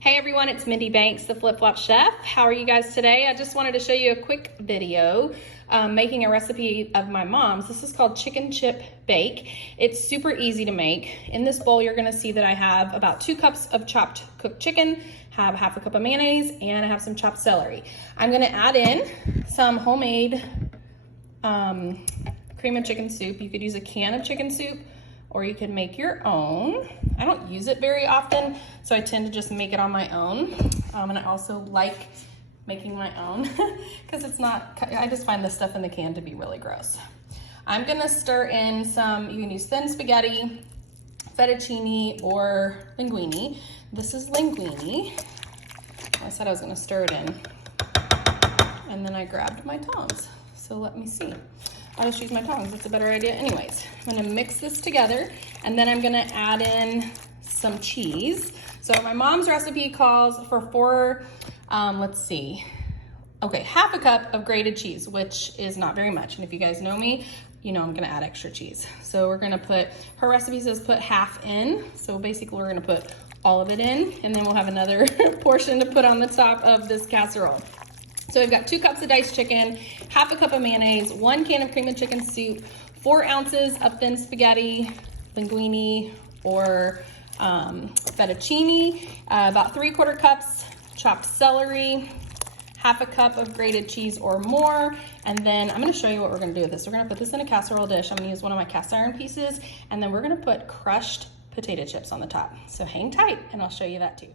Hey everyone, it's Mindy Banks, the Flip Flop Chef. How are you guys today? I just wanted to show you a quick video making a recipe of my mom's. This is called chicken chip bake. It's super easy to make. In this bowl, you're gonna see that I have about 2 cups of chopped cooked chicken, have half a cup of mayonnaise, and I have some chopped celery. I'm gonna add in some homemade cream of chicken soup. You could use a can of chicken soup, or you could make your own. I don't use it very often, so I tend to just make it on my own. And I also like making my own because it's not, I just find the stuff in the can to be really gross. I'm gonna stir in some, you can use thin spaghetti, fettuccine, or linguine. This is linguine. I said I was gonna stir it in. And then I grabbed my tongs. So let me see. I'll just use my tongs, it's a better idea anyways. I'm gonna mix this together, and then I'm gonna add in some cheese. So my mom's recipe calls for half a cup of grated cheese, which is not very much. And if you guys know me, you know I'm gonna add extra cheese. So we're gonna put, her recipe says put half in. So basically we're gonna put all of it in, and then we'll have another portion to put on the top of this casserole. So we've got 2 cups of diced chicken, half a cup of mayonnaise, 1 can of cream of chicken soup, 4 ounces of thin spaghetti, linguine, or fettuccine, about 3/4 cups chopped celery, half a cup of grated cheese or more. And then I'm gonna show you what we're gonna do with this. We're gonna put this in a casserole dish. I'm gonna use one of my cast iron pieces, and then we're gonna put crushed potato chips on the top. So hang tight and I'll show you that too.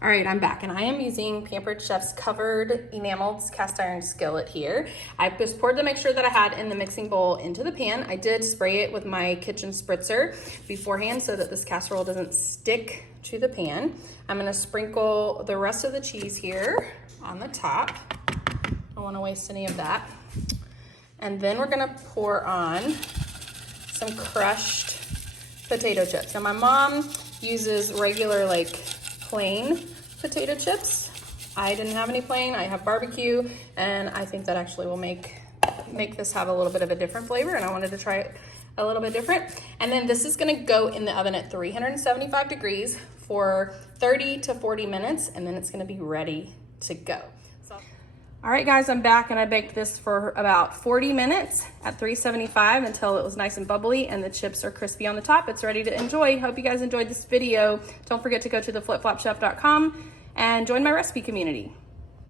All right, I'm back, and I am using Pampered Chef's covered enameled cast iron skillet here. I just poured the mixture that I had in the mixing bowl into the pan. I did spray it with my kitchen spritzer beforehand so that this casserole doesn't stick to the pan. I'm gonna sprinkle the rest of the cheese here on the top. I don't wanna waste any of that. And then we're gonna pour on some crushed potato chips. Now my mom uses regular, like, plain potato chips. I didn't have any plain, I have barbecue, and I think that actually will make this have a little bit of a different flavor, and I wanted to try it a little bit different. And then this is gonna go in the oven at 375 degrees for 30 to 40 minutes, and then it's gonna be ready to go. All right guys, I'm back, and I baked this for about 40 minutes at 375 until it was nice and bubbly and the chips are crispy on the top. It's ready to enjoy. Hope you guys enjoyed this video. Don't forget to go to theflipflopchef.com and join my recipe community.